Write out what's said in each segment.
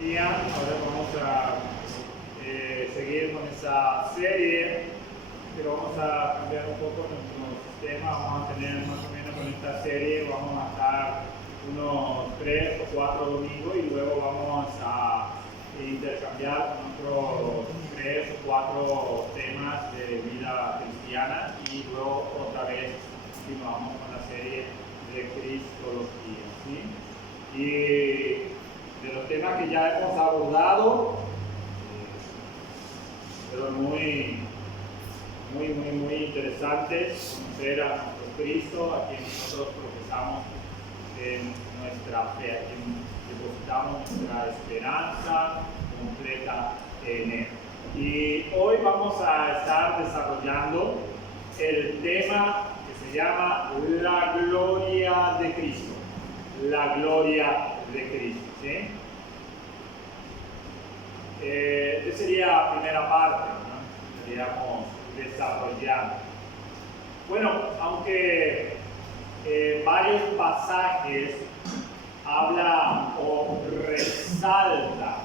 Ahora vamos a seguir con esa serie, pero vamos a cambiar un poco nuestro sistema. Vamos a tener más o menos con esta serie, vamos a estar unos 3 o 4 domingos y luego vamos a intercambiar otros 3 o 4 temas de vida cristiana y luego otra vez continuamos con la serie de Cristología, ¿sí? Y de los temas que ya hemos abordado, pero muy interesantes, conocer a nuestro Cristo, a quien nosotros profesamos en nuestra fe, a quien depositamos nuestra esperanza completa en Él. Y hoy vamos a estar desarrollando el tema que se llama la gloria de Cristo. La gloria de Cristo, ¿sí? Esta sería la primera parte, ¿no? Estaríamos desarrollando. Bueno, aunque varios pasajes habla o resalta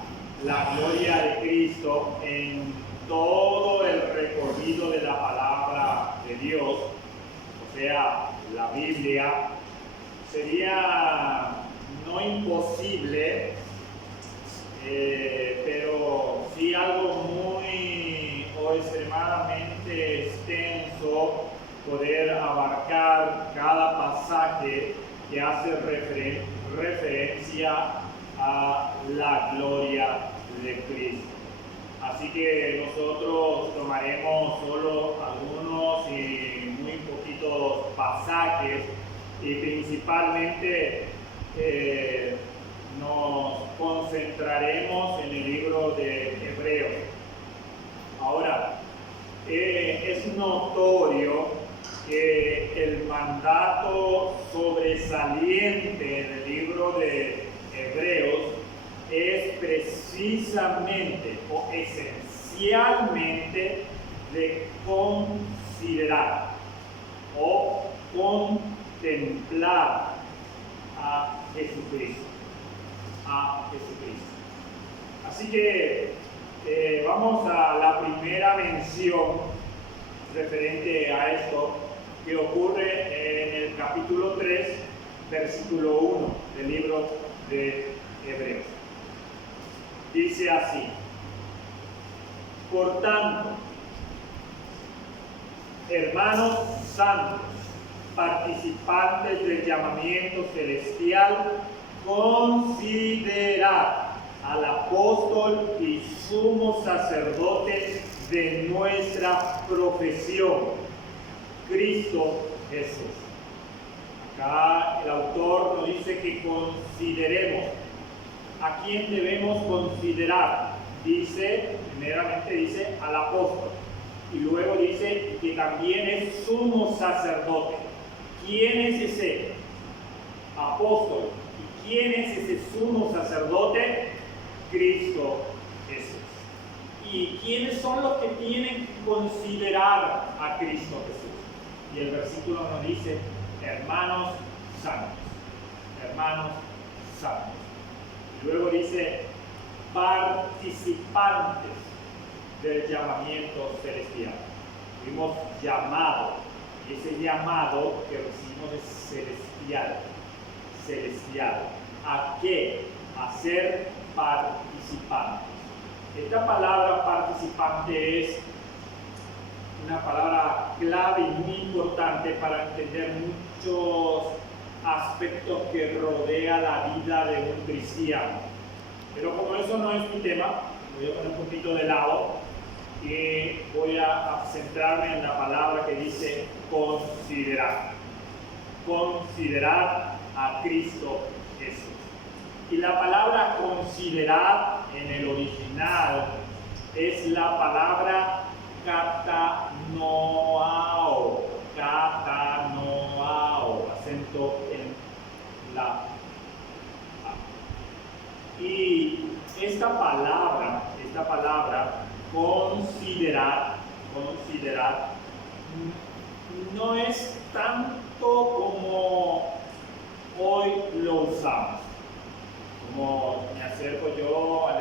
la gloria de Cristo en todo el recorrido de la palabra de Dios, o sea, la Biblia, sería no imposible, pero sí algo muy o extremadamente extenso poder abarcar cada pasaje que hace referencia a la gloria de Cristo. Así que nosotros tomaremos solo algunos y muy poquitos pasajes y principalmente nos concentraremos en el libro de Hebreos. Ahora, es notorio que el mandato sobresaliente en el libro de Hebreos es precisamente o esencialmente de considerar o contemplar a Jesucristo. Así que vamos a la primera mención referente a esto que ocurre en el capítulo 3, versículo 1 del libro de Hebreos. Dice así: por tanto, hermanos santos, participantes del llamamiento celestial, considerad al apóstol y sumo sacerdote de nuestra profesión, Cristo Jesús. Acá el autor nos dice que consideremos. ¿A quién debemos considerar? Primeramente dice al apóstol, y luego dice que también es sumo sacerdote. ¿Quién es ese apóstol? ¿Y quién es ese sumo sacerdote? Cristo Jesús. ¿Y quiénes son los que tienen que considerar a Cristo Jesús? Y el versículo nos dice: hermanos santos. Hermanos santos. Y luego dice: participantes del llamamiento celestial. Fuimos llamados. Y ese llamado que recibimos es celestial. Celestial. ¿A qué? A ser participantes. Esta palabra participante es una palabra clave y muy importante para entender muchos aspectos que rodea la vida de un cristiano. Pero como eso no es mi tema, voy a poner un poquito de lado y voy a centrarme en la palabra que dice considerar. Considerar a Cristo Jesús. Y la palabra considerar en el original es la palabra katanoao. Katanoao, acento en la A. Y esta palabra, considerar, no es tanto como hoy lo usamos. Como me acerco yo a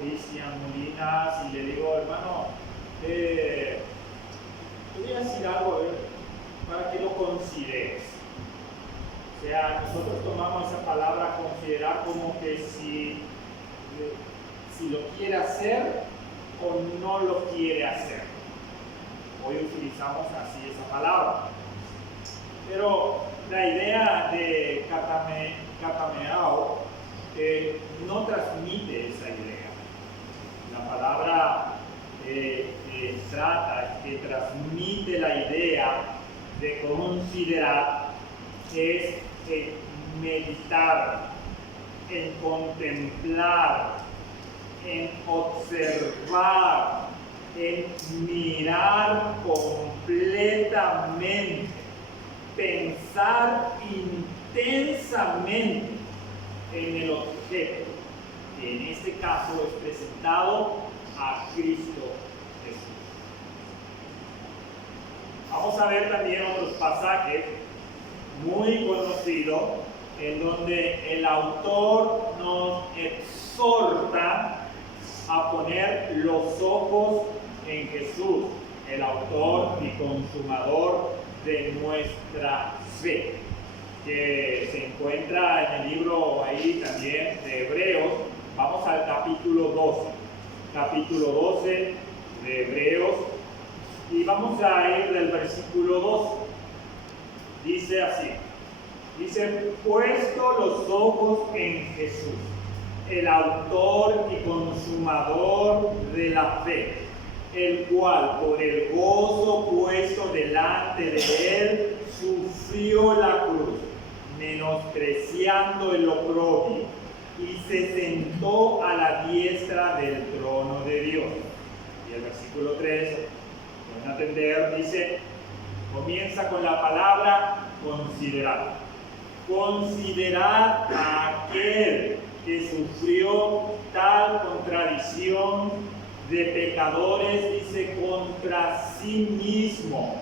Cristian Molinas y le digo, hermano, voy a decir algo, a ver, para que lo consideres. O sea, nosotros tomamos esa palabra considerar como que si lo quiere hacer o no lo quiere hacer. Hoy utilizamos así esa palabra. Pero la idea de catameao no transmite esa idea. La palabra trata, que transmite la idea de considerar, es meditar, en contemplar, en observar, en mirar completamente, pensar intensamente en el objeto, que en este caso es presentado a Cristo Jesús. Vamos a ver también otros pasajes muy conocidos en donde el autor nos exhorta a poner los ojos en Jesús, el autor y consumador de nuestra fe, que se encuentra en el libro ahí también de Hebreos. Vamos al capítulo 12 de Hebreos, y vamos a ir del versículo 12. Dice así, dice, puesto los ojos en Jesús, el autor y consumador de la fe, el cual por el gozo puesto delante de él sufrió la cruz, menospreciando el oprobio, y se sentó a la diestra del trono de Dios. Y el versículo 3, van a entender, dice, comienza con la palabra considerar. Considerad a aquel que sufrió tal contradicción de pecadores, dice, contra sí mismo.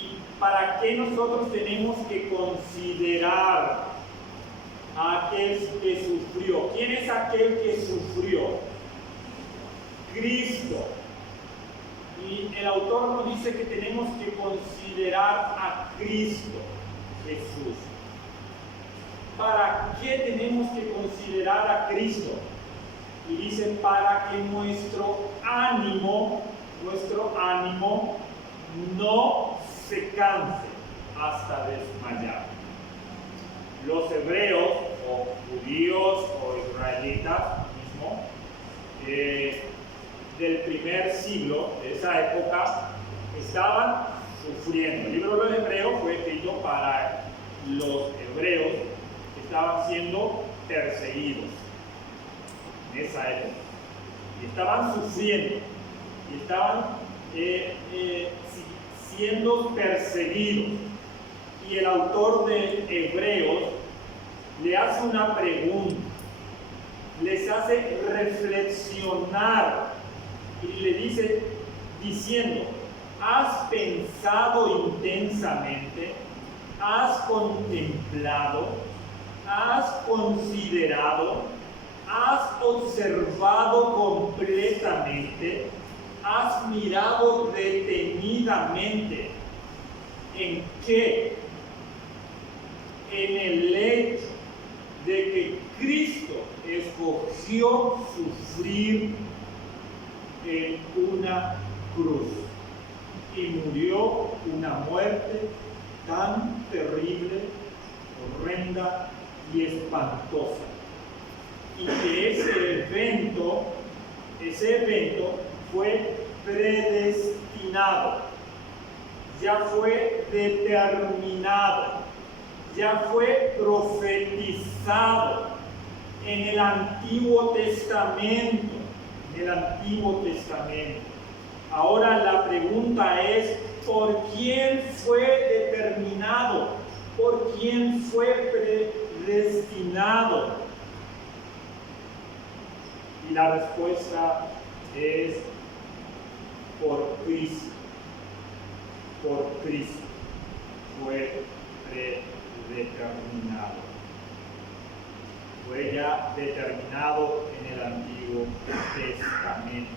¿Y para qué nosotros tenemos que considerar a aquel que sufrió? ¿Quién es aquel que sufrió? Cristo. Y el autor nos dice que tenemos que considerar a Cristo Jesús. ¿Para qué tenemos que considerar a Cristo? Y dice, para que nuestro ánimo no se canse hasta desmayar. Los hebreos, o judíos, o israelitas mismo, del primer siglo, de esa época, estaban sufriendo. El libro de los Hebreos fue escrito para los hebreos que estaban siendo perseguidos en esa época. Y estaban sufriendo, y estaban siendo perseguidos. Y el autor de Hebreos le hace una pregunta, les hace reflexionar y le dice, diciendo, ¿has pensado intensamente? ¿Has contemplado? ¿Has considerado? ¿Has observado completamente? ¿Has mirado detenidamente? ¿En qué? En el hecho de que Cristo escogió sufrir en una cruz y murió una muerte tan terrible, horrenda y espantosa. Y que ese evento fue predestinado, ya fue determinado, ya fue profetizado en el Antiguo Testamento. Ahora la pregunta es, ¿por quién fue determinado? ¿Por quién fue predestinado? Y la respuesta es por Cristo. Por Cristo fue predeterminado. Fue ya determinado en el Antiguo Antiguo Testamento.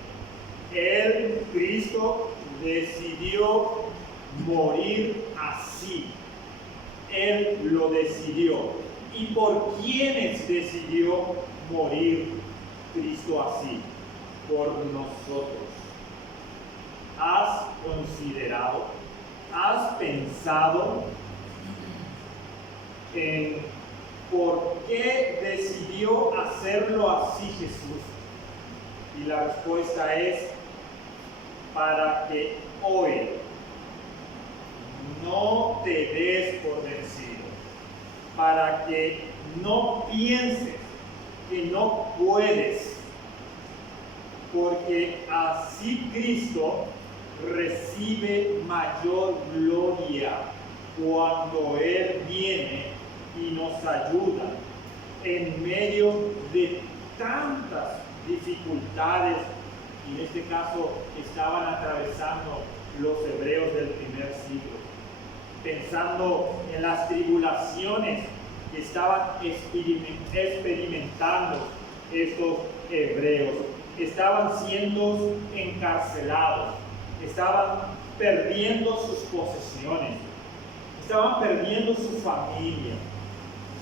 Él, Cristo, decidió morir así. Él lo decidió. ¿Y por quiénes decidió morir Cristo así? Por nosotros. ¿Has considerado, has pensado en por qué decidió hacerlo así Jesús? Y la respuesta es para que hoy no te des por vencido, para que no pienses que no puedes, porque así Cristo recibe mayor gloria cuando Él viene y nos ayuda en medio de tantas dificultades, y en este caso estaban atravesando los hebreos del primer siglo, pensando en las tribulaciones que estaban experimentando estos hebreos. Estaban siendo encarcelados, estaban perdiendo sus posesiones, estaban perdiendo su familia,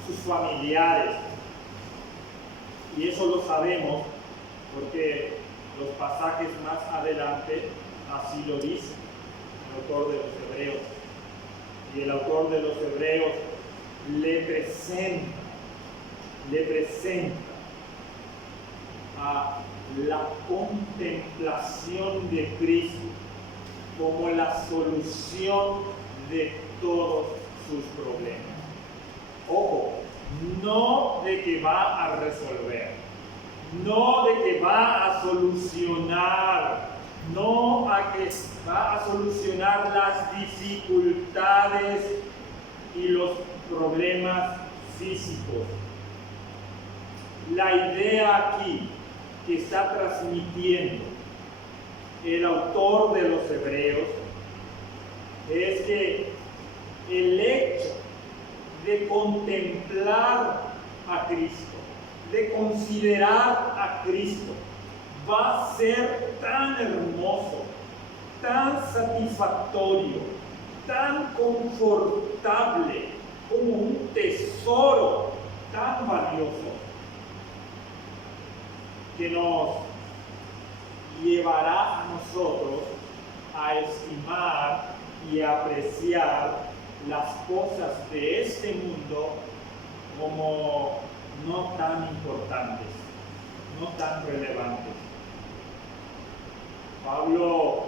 sus familiares. Y eso lo sabemos porque los pasajes más adelante así lo dice el autor de los Hebreos. Y el autor de los Hebreos le presenta a la contemplación de Cristo como la solución de todos sus problemas. Ojo, no de que va a resolver, no de que va a solucionar, no a que va a solucionar las dificultades y los problemas físicos. La idea aquí que está transmitiendo el autor de los Hebreos es que el hecho de contemplar a Cristo, de considerar a Cristo, va a ser tan hermoso, tan satisfactorio, tan confortable, como un tesoro tan valioso, que nos llevará a nosotros a estimar y apreciar las cosas de este mundo como no tan importantes, no tan relevantes. Pablo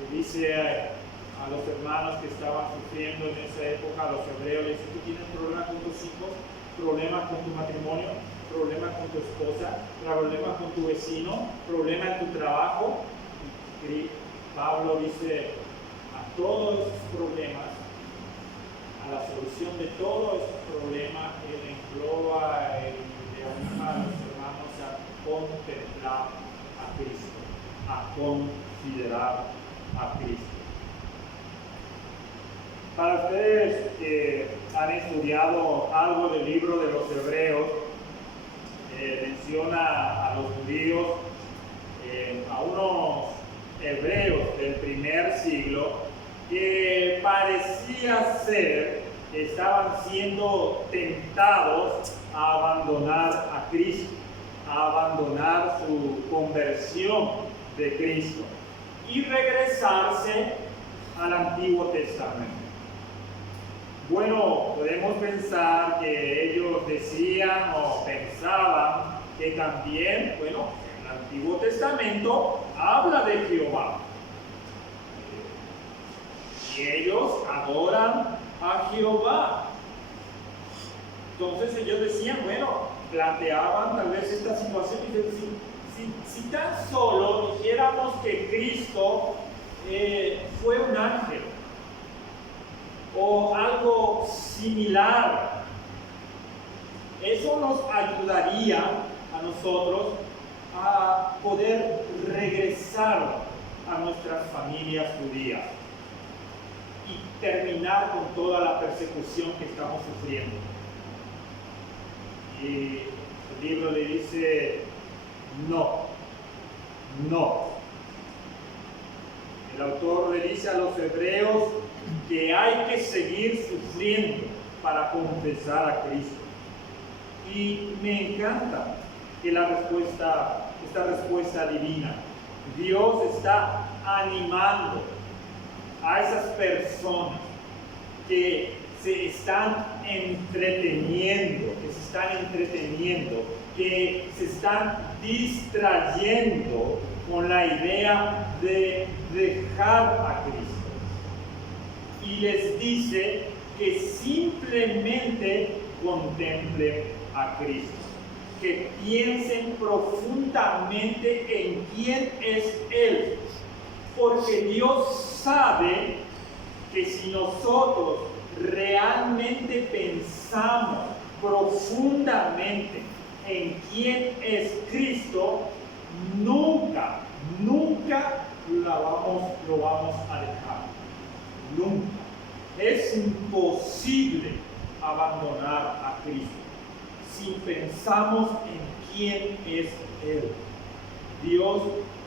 le dice a los hermanos que estaban sufriendo en esa época, a los hebreos, le dice: tú tienes problemas con tus hijos, problemas con tu matrimonio, problemas con tu esposa, problemas con tu vecino, problemas en tu trabajo. Y Pablo dice: a todos esos problemas, a la solución de todos esos problemas, él engloba y le anima a los hermanos a contemplar a Cristo, a considerar a Cristo. Para ustedes que han estudiado algo del libro de los Hebreos, menciona a los judíos, a unos hebreos del primer siglo, que parecía ser que estaban siendo tentados a abandonar a Cristo, a abandonar su conversión de Cristo y regresarse al Antiguo Testamento. Bueno, podemos pensar que ellos decían o pensaban que también, el Antiguo Testamento habla de Jehová. Y ellos adoran a Jehová. Entonces ellos decían, planteaban tal vez esta situación y decían: si tan solo dijéramos que Cristo fue un ángel o algo similar, eso nos ayudaría a nosotros a poder regresar a nuestras familias judías y terminar con toda la persecución que estamos sufriendo. Y el libro le dice: No, no. El autor le dice a los hebreos que hay que seguir sufriendo para confesar a Cristo. Y me encanta que esta respuesta divina, Dios está animando a esas personas que se están entreteniendo, que se están distrayendo con la idea de dejar a Cristo. Y les dice que simplemente contemplen a Cristo, que piensen profundamente en quién es Él, porque Dios sabe que si nosotros realmente pensamos profundamente en quién es Cristo, nunca lo vamos a dejar. Nunca. Es imposible abandonar a Cristo si pensamos en quién es Él. Dios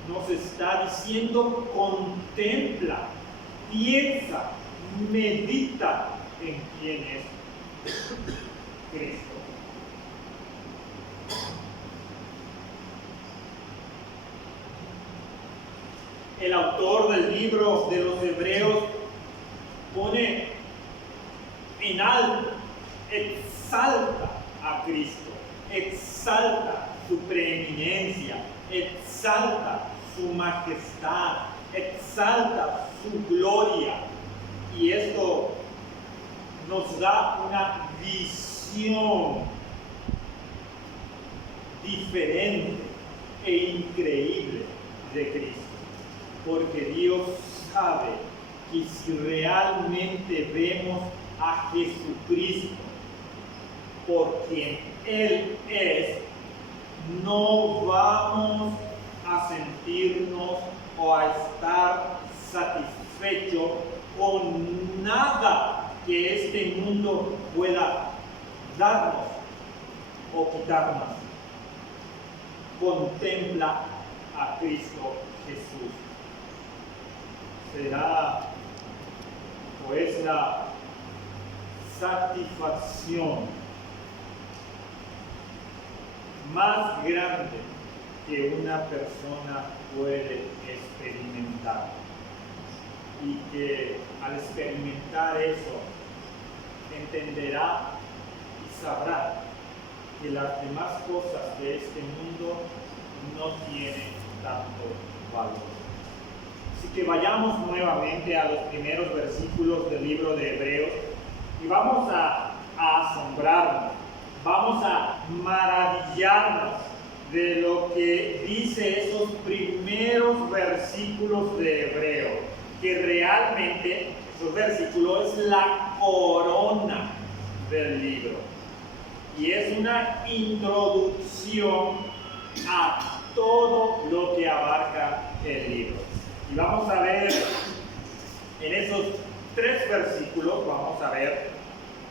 nos está diciendo: contempla, piensa, medita en quién es Cristo. El autor del libro de los Hebreos pone en alto, exalta a Cristo, exalta su preeminencia, exalta su majestad, exalta su gloria. Y esto nos da una visión diferente e increíble de Cristo. Porque Dios sabe que si realmente vemos a Jesucristo por quien Él es, no vamos a sentirnos o a estar satisfechos con nada que este mundo pueda darnos o quitarnos. Contempla a Cristo Jesús. Será o es la satisfacción más grande que una persona puede experimentar, y que al experimentar eso entenderá y sabrá que las demás cosas de este mundo no tienen tanto valor. Así que vayamos nuevamente a los primeros versículos del libro de Hebreos y vamos a asombrarnos, vamos a maravillarnos de lo que dice esos primeros versículos de Hebreos, que realmente esos versículos es la corona del libro y es una introducción a todo lo que abarca el libro. Y vamos a ver en esos 3 versículos, vamos a ver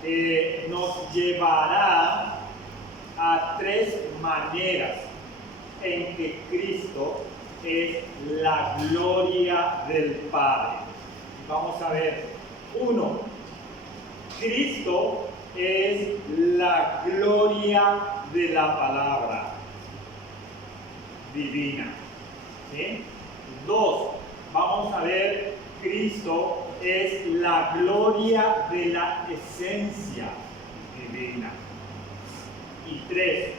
que nos llevará a 3 maneras en que Cristo es la gloria del Padre. Vamos a ver, 1, Cristo es la gloria de la palabra divina. ¿Sí? 2, vamos a ver, Cristo es la gloria de la esencia divina. Y 3,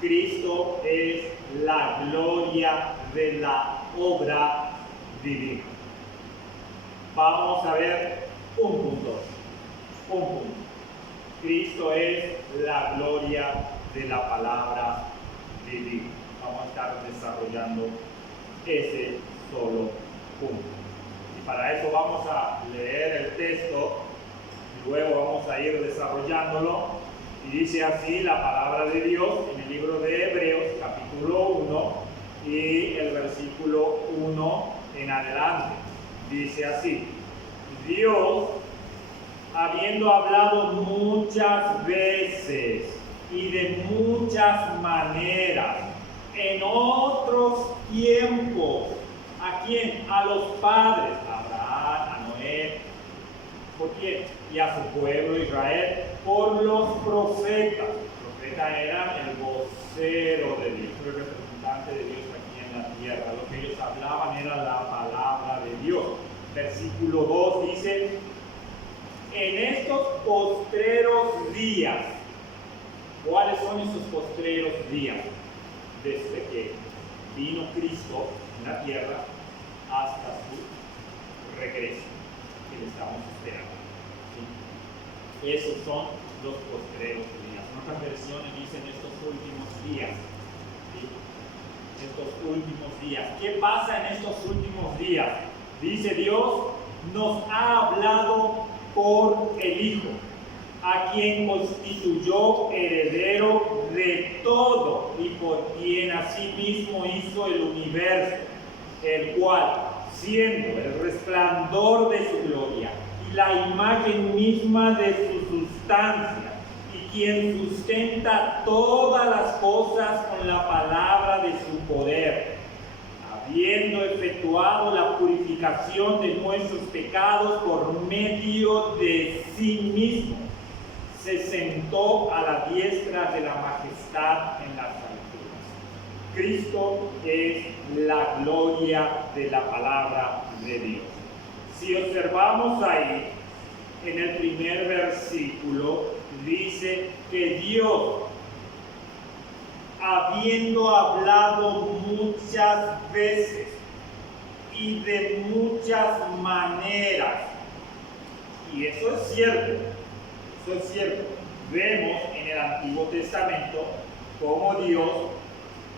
Cristo es la gloria de la obra divina. Vamos a ver un punto. Cristo es la gloria de la palabra divina. Vamos a estar desarrollando ese solo punto. Y para eso vamos a leer el texto y luego vamos a ir desarrollándolo. Y dice así la palabra de Dios en el libro de Hebreos, capítulo 1, y el versículo 1 en adelante. Dice así: Dios, habiendo hablado muchas veces y de muchas maneras en en otros tiempos. ¿A quién? A los padres, a Abraham, a Noé. ¿Por quién? Y a su pueblo Israel, por los profetas. Los profetas eran el vocero de Dios, el representante de Dios aquí en la tierra. Lo que ellos hablaban era la palabra de Dios. Versículo 2 dice: en estos postreros días. ¿Cuáles son esos postreros días? Desde que vino Cristo en la tierra hasta su regreso, que le estamos esperando. ¿Sí? Esos son los postreros días. En otras versiones dicen estos últimos días. ¿Sí? Estos últimos días. ¿Qué pasa en estos últimos días? Dice Dios, nos ha hablado por el Hijo, a quien constituyó heredero de todo y por quien asimismo hizo el universo, el cual, siendo el resplandor de su gloria y la imagen misma de su sustancia, y quien sustenta todas las cosas con la palabra de su poder, habiendo efectuado la purificación de nuestros pecados por medio de sí mismo, se sentó a la diestra de la majestad en las alturas. Cristo es la gloria de la palabra de Dios. Si observamos ahí, en el primer versículo, dice que Dios, habiendo hablado muchas veces y de muchas maneras, y eso es cierto, vemos en el Antiguo Testamento cómo Dios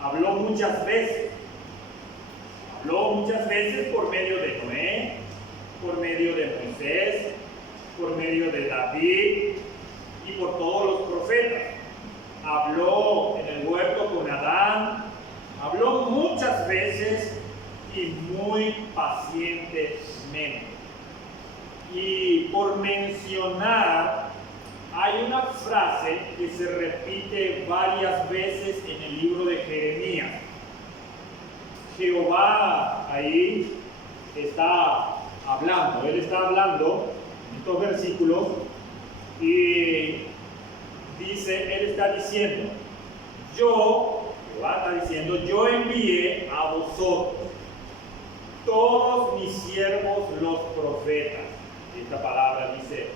habló muchas veces por medio de Noé, por medio de Moisés, por medio de David y por todos los profetas. Habló en el huerto con Adán, habló muchas veces y muy pacientemente. Y por mencionar, hay una frase que se repite varias veces en el libro de Jeremías. Jehová ahí está hablando, él está hablando en estos versículos y dice, él está diciendo, Jehová está diciendo, yo envié a vosotros todos mis siervos los profetas. Esta palabra dice,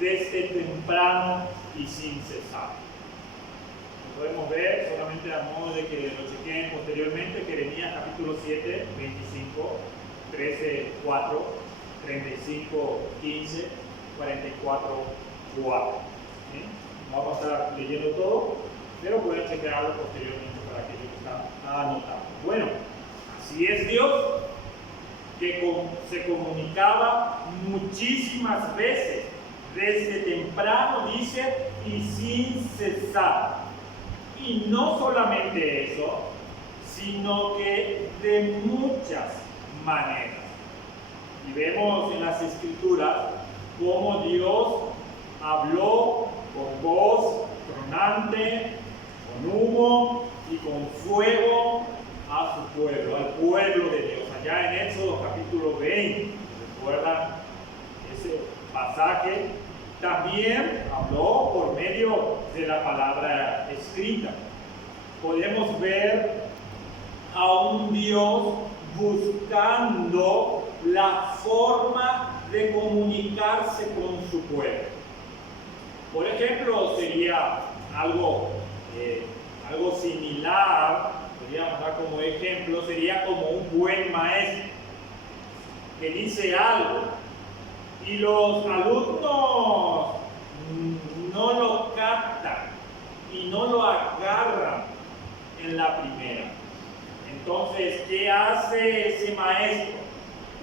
desde temprano y sin cesar. Lo podemos ver solamente a modo de que lo chequeen posteriormente, Jeremías capítulo 7, 25, 13, 4, 35, 15, 44, 4. ¿Sí? No va a pasar leyendo todo, pero pueden chequearlo posteriormente para aquellos que están anotando. Bueno, así es Dios, que se comunicaba muchísimas veces, desde temprano, dice, y sin cesar. Y no solamente eso, sino que de muchas maneras. Y vemos en las Escrituras cómo Dios habló con voz tronante, con humo y con fuego a su pueblo, al pueblo de Dios. Allá en Éxodo capítulo 20, ¿recuerdan ese pasaje? También habló por medio de la palabra escrita. Podemos ver a un Dios buscando la forma de comunicarse con su pueblo. Por ejemplo, sería algo similar, podríamos dar como ejemplo, sería como un buen maestro que dice algo y los alumnos no lo captan y no lo agarran en la primera. Entonces, ¿qué hace ese maestro?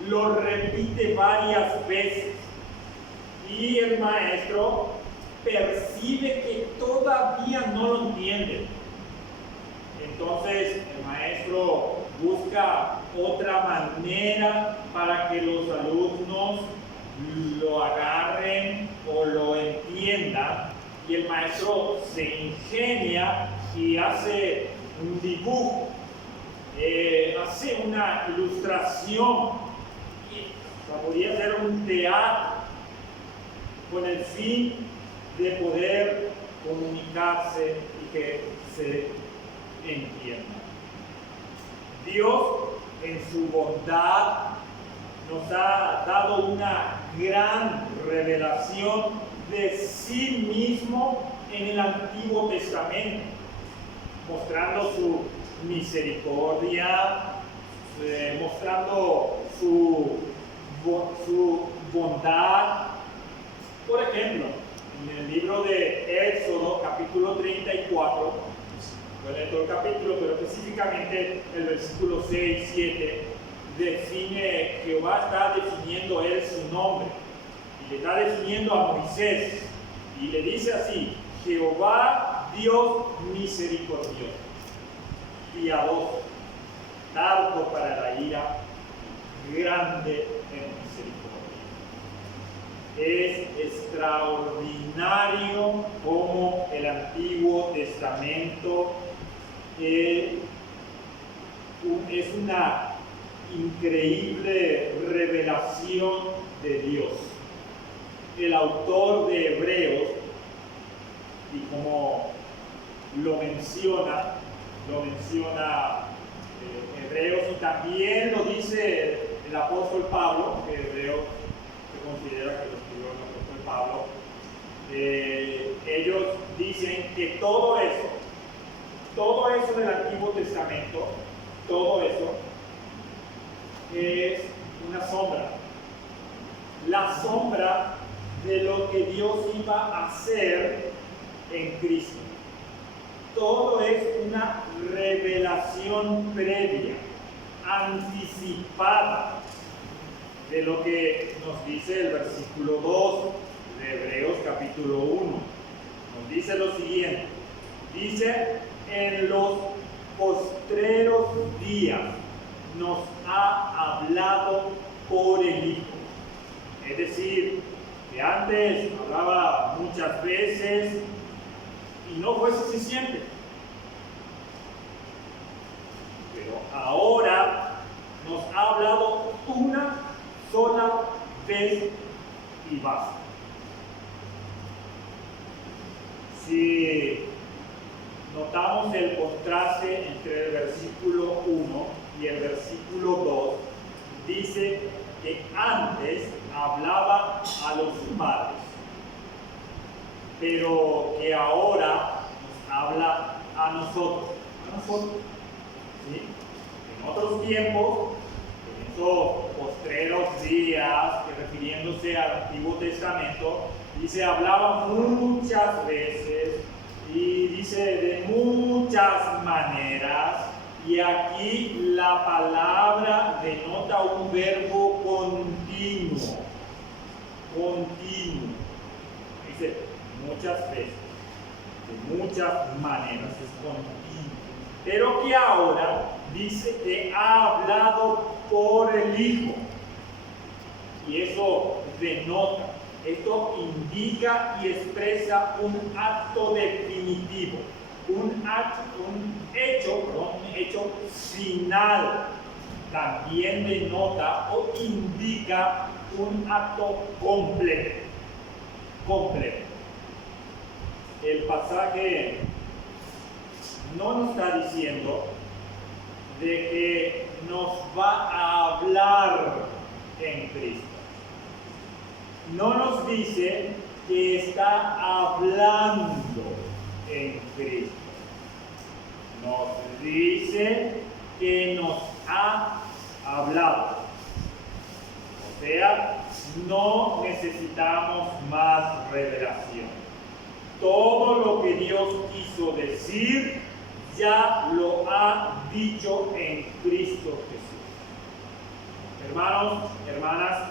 Lo repite varias veces y el maestro percibe que todavía no lo entiende. Entonces el maestro busca otra manera para que los alumnos lo agarren o lo entiendan, y el maestro se ingenia y hace un dibujo hace una ilustración, podría ser un teatro, con el fin de poder comunicarse y que se entienda. Dios, en su bondad, nos ha dado una gran revelación de sí mismo en el Antiguo Testamento, mostrando su misericordia, mostrando su bondad. Por ejemplo, en el libro de Éxodo, capítulo 34, no leer todo el capítulo, pero específicamente el versículo 6, 7, define, Jehová está definiendo él su nombre, y le está definiendo a Moisés, y le dice así: Jehová Dios misericordioso, piadoso, tardo para la ira, grande en misericordia. Es extraordinario como el Antiguo Testamento es una increíble revelación de Dios. El autor de Hebreos, y como lo menciona Hebreos, y también lo dice el apóstol Pablo, que Hebreos se considera que lo escribió el apóstol Pablo. Ellos dicen que todo eso del Antiguo Testamento, todo eso es una sombra, la sombra de lo que Dios iba a hacer en Cristo. Todo es una revelación previa, anticipada, de lo que nos dice el versículo 2 de Hebreos capítulo 1. Nos dice lo siguiente: dice, en los postreros días nos ha hablado por el Hijo. Es decir, que antes hablaba muchas veces y no fue suficiente. Pero ahora nos ha hablado una sola vez y basta. Si notamos el contraste entre el versículo 1 y el versículo 2, dice que antes hablaba a los padres, pero que ahora nos habla a nosotros. ¿Sí? En otros tiempos, en esos postreros días, refiriéndose al Antiguo Testamento, dice, hablaba muchas veces y dice de muchas maneras, y aquí la palabra denota un verbo continuo. Dice muchas veces, de muchas maneras, es continuo. Pero que ahora dice que ha hablado por el Hijo. Y eso denota, esto indica y expresa un acto definitivo, un hecho final. También denota o indica un acto completo. El pasaje no nos está diciendo de que nos va a hablar en Cristo. No nos dice que está hablando en Cristo. Nos dice que nos ha hablado. O sea, no necesitamos más revelación. Todo lo que Dios quiso decir ya lo ha dicho en Cristo Jesús. Hermanos, hermanas,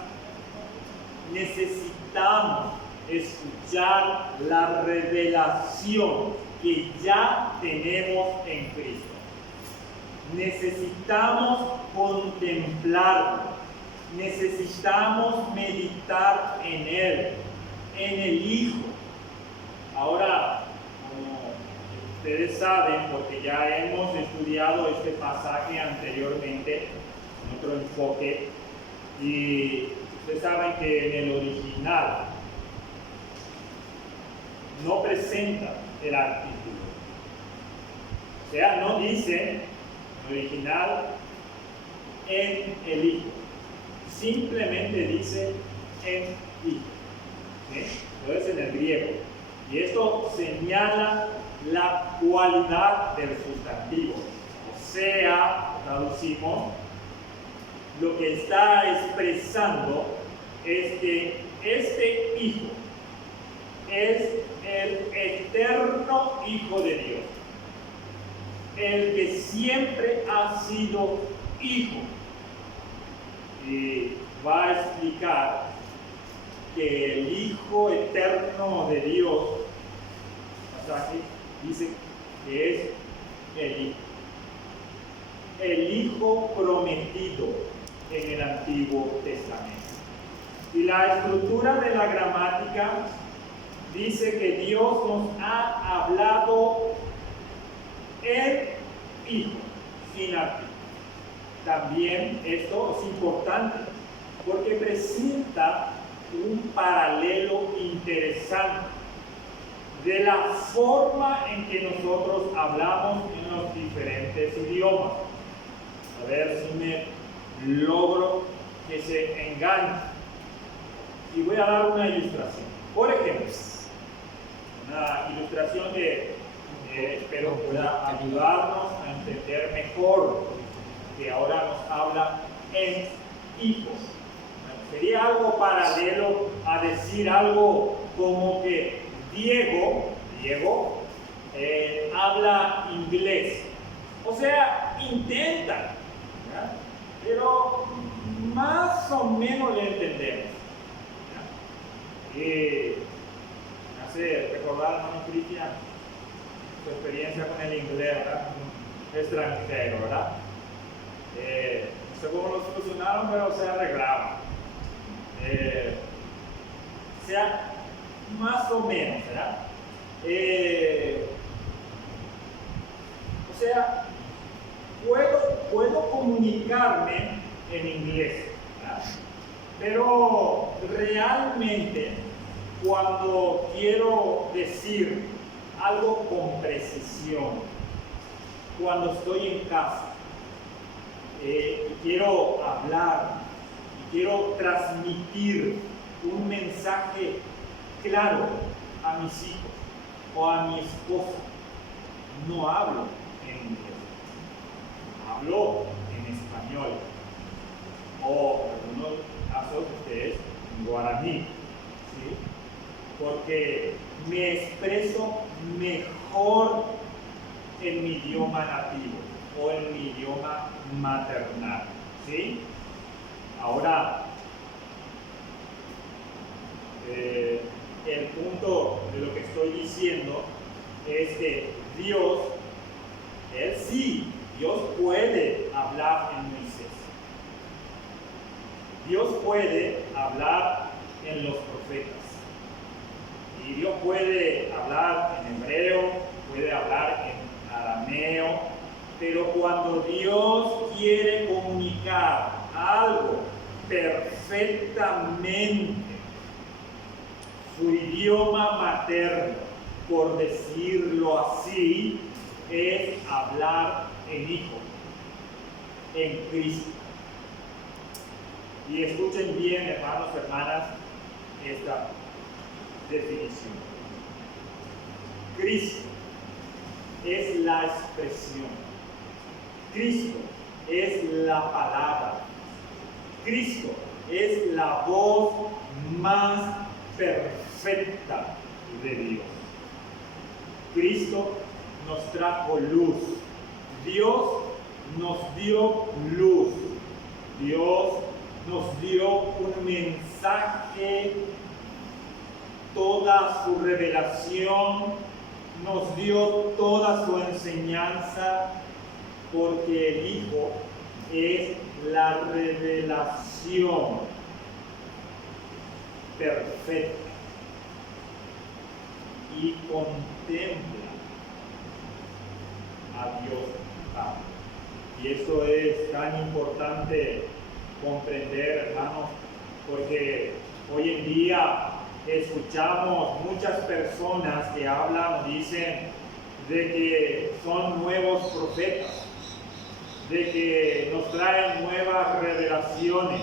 necesitamos escuchar la revelación que ya tenemos en Cristo. Necesitamos contemplarlo, necesitamos meditar en Él, en el Hijo. Ahora, como ustedes saben, porque ya hemos estudiado este pasaje anteriormente en otro enfoque, y ustedes saben que en el original no presenta el artículo. O sea, no dice en el original en el hijo. Simplemente dice en hijo. ¿Sí? Entonces en el griego. Y esto señala la cualidad del sustantivo. O sea, traducimos, lo que está expresando es que este hijo es el eterno Hijo de Dios, el que siempre ha sido hijo. Y va a explicar que el Hijo eterno de Dios, el pasaje dice que es el Hijo prometido en el Antiguo Testamento. Y la estructura de la gramática dice que Dios nos ha hablado en hijo, sin artículo. También esto es importante porque presenta un paralelo interesante de la forma en que nosotros hablamos en los diferentes idiomas. A ver si me logro que se enganche. Y voy a dar una ilustración. Por ejemplo, una ilustración que espero pueda ayudarnos a entender mejor, que ahora nos habla en hijos. Sería algo paralelo a decir algo como que Diego habla inglés. O sea, intenta, ¿ya? Pero más o menos le entendemos. ¿Ya? Y me hace recordar, ¿no, Cristian? Su experiencia con el inglés, ¿verdad? Extranjero, ¿verdad? No sé cómo lo solucionaron, pero se arreglaron. O sea, más o menos, ¿verdad? O sea, puedo comunicarme en inglés, ¿verdad? Pero realmente cuando quiero decir algo con precisión, cuando estoy en casa y quiero hablar y quiero transmitir un mensaje claro a mis hijos o a mi esposa, no hablo en inglés, hablo en español o en algunos casos ustedes en guaraní, ¿sí? Porque me expreso mejor en mi idioma nativo o en mi idioma maternal, ¿sí? Ahora, el punto de lo que estoy diciendo es que Dios, Dios puede hablar en Moisés. Dios puede hablar en los profetas. Y Dios puede hablar en hebreo, puede hablar en arameo, pero cuando Dios quiere comunicar algo perfectamente, su idioma materno, por decirlo así, es hablar en hijo, en Cristo. Y escuchen bien, hermanos, hermanas, esta definición. Cristo es la expresión. Cristo es la palabra. Cristo es la voz más perfecta de Dios. Cristo nos trajo luz. Dios nos dio luz. Dios nos dio un mensaje, toda su revelación, nos dio toda su enseñanza, porque el Hijo es la revelación perfecta y contempla a Dios Padre. Y esto es tan importante comprender, hermanos, porque hoy en día escuchamos muchas personas que hablan, dicen de que son nuevos profetas, de que nos traen nuevas revelaciones.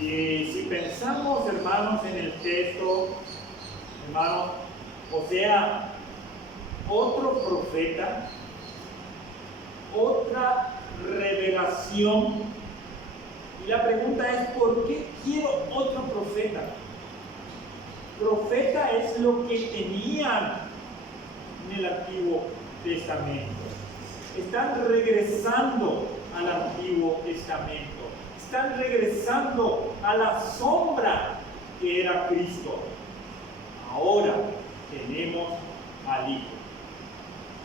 Y si pensamos, hermanos, en el texto, hermanos, o sea, otro profeta, otra revelación. Y la pregunta es, ¿por qué quiero otro profeta? Profeta es lo que tenían en el Antiguo Testamento. Están regresando al Antiguo Testamento. Están regresando a la sombra que era Cristo. Ahora tenemos al Hijo.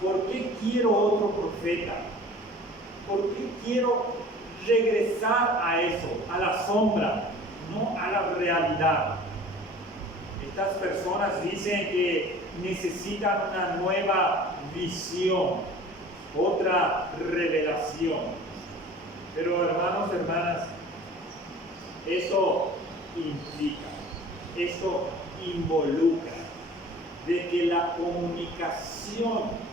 ¿Por qué quiero otro profeta? ¿Por qué quiero regresar a eso, a la sombra, no a la realidad? Estas personas dicen que necesitan una nueva visión, otra revelación. Pero hermanos, hermanas, eso implica, eso involucra de que la comunicación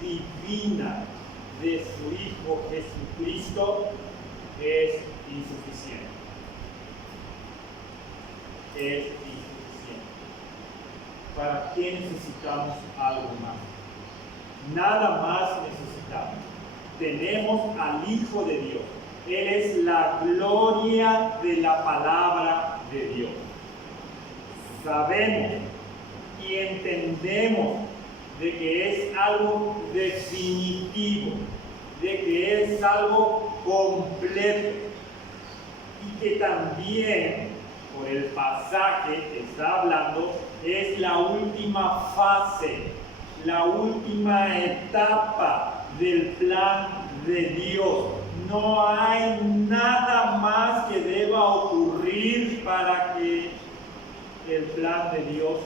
divina de su Hijo Jesucristo es insuficiente. Es insuficiente. ¿Para qué necesitamos algo más? Nada más necesitamos. Tenemos al Hijo de Dios. Él es la gloria de la palabra de Dios. Sabemos y entendemos de que es algo definitivo, de que es algo completo, y que también, por el pasaje que está hablando, es la última fase, la última etapa del plan de Dios. No hay nada más que deba ocurrir para que el plan de Dios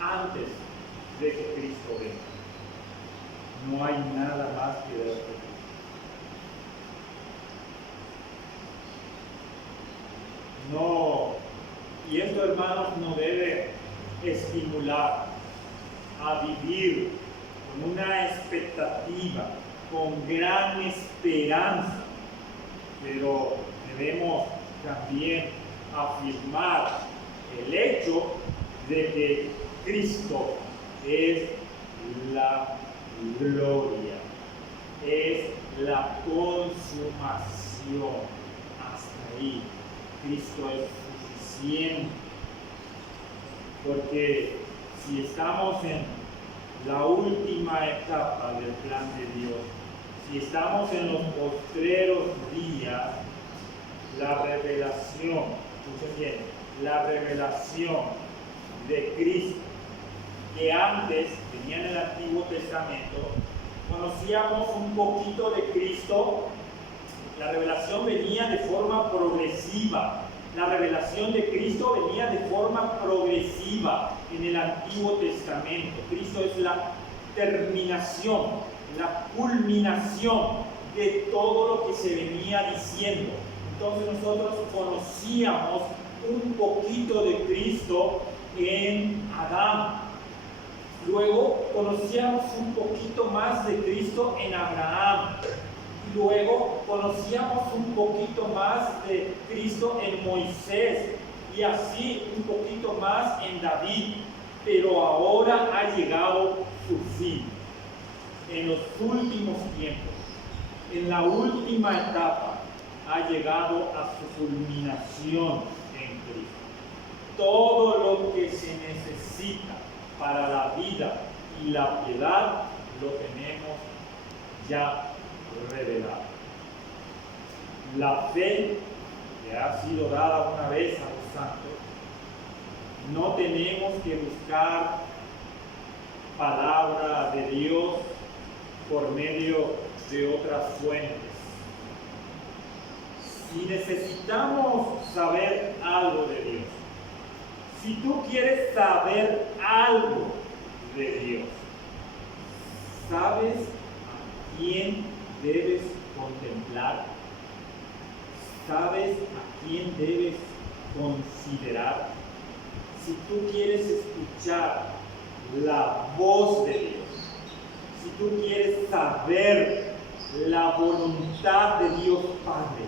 antes de que Cristo venga. No hay nada más que deba ocurrir. No, y esto, hermanos, nos debe estimular a vivir con una expectativa, con gran esperanza, pero debemos también afirmar el hecho de que Cristo es la gloria, es la consumación. Hasta ahí, Cristo es suficiente, porque si estamos en la última etapa del plan de Dios, si estamos en los postreros días, la revelación, escuchen bien, la revelación de Cristo, que antes venía en el Antiguo Testamento, conocíamos un poquito de Cristo. La revelación venía de forma progresiva. La revelación de Cristo venía de forma progresiva en el Antiguo Testamento. Cristo es la terminación, la culminación de todo lo que se venía diciendo. Entonces nosotros conocíamos un poquito de Cristo en Adán. Luego conocíamos un poquito más de Cristo en Abraham. Luego conocíamos un poquito más de Cristo en Moisés, y así un poquito más en David. Pero ahora ha llegado su fin. En los últimos tiempos, en la última etapa, ha llegado a su culminación en Cristo. Todo lo que se necesita para la vida y la piedad lo tenemos ya revelado. La fe que ha sido dada una vez a los santos, no tenemos que buscar palabra de Dios por medio de otras fuentes. Si necesitamos saber algo de Dios, si tú quieres saber algo de Dios, ¿Sabes a quién debes contemplar? ¿Sabes a quién debes considerar? Si tú quieres escuchar la voz de Dios, si tú quieres saber la voluntad de Dios Padre,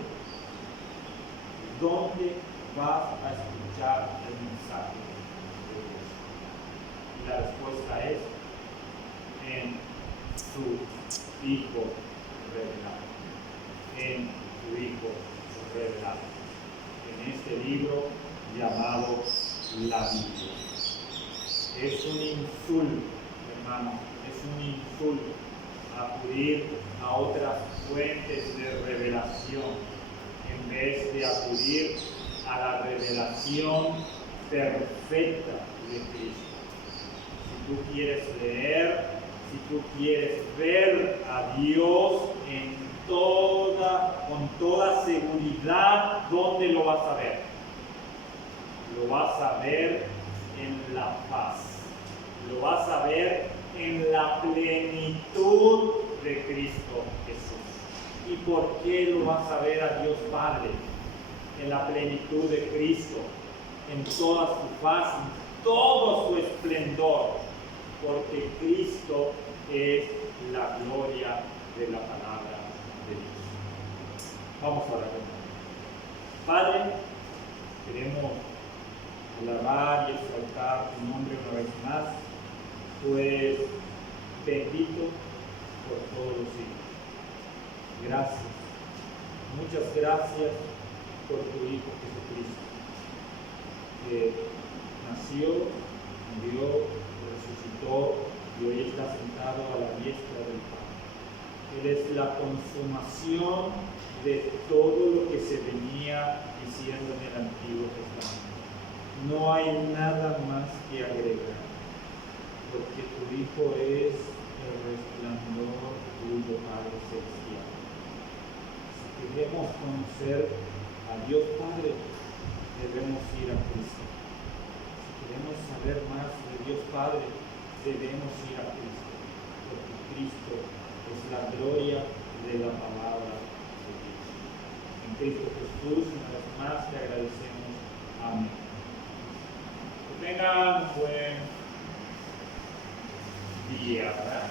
¿dónde vas a escuchar el mensaje de Dios? Y la respuesta es en su Hijo revelado. En su Hijo revelado. En este libro llamado la Biblia. Es un insulto, hermano, es un insulto acudir a otras fuentes de revelación en vez de acudir a la revelación perfecta de Cristo. Si tú quieres leer, si tú quieres ver a Dios con toda seguridad, ¿dónde lo vas a ver? Lo vas a ver en la paz, lo vas a ver en la plenitud de Cristo Jesús. ¿Y por qué lo vas a ver a Dios Padre? En la plenitud de Cristo, en toda su faz, en todo su esplendor, porque Cristo es la gloria de la palabra de Dios. Vamos a orar. Padre, queremos alabar y exaltar tu nombre una vez más. Tú eres bendito por todos los siglos. Gracias. Muchas gracias por tu Hijo Jesucristo, que nació, murió, resucitó y hoy está sentado a la diestra del Padre. Él es la consumación de todo lo que se venía diciendo en el Antiguo Testamento. No hay nada más que agregar, porque tu Hijo es el resplandor tuyo, Padre Celestial. Si queremos conocer a Dios Padre, debemos ir a Cristo. Si queremos saber más de Dios Padre, debemos ir a Cristo, porque Cristo es la gloria de la palabra de Dios. En Cristo Jesús, una vez más, te agradecemos. Amén. Que tengan un buen día, ¿verdad?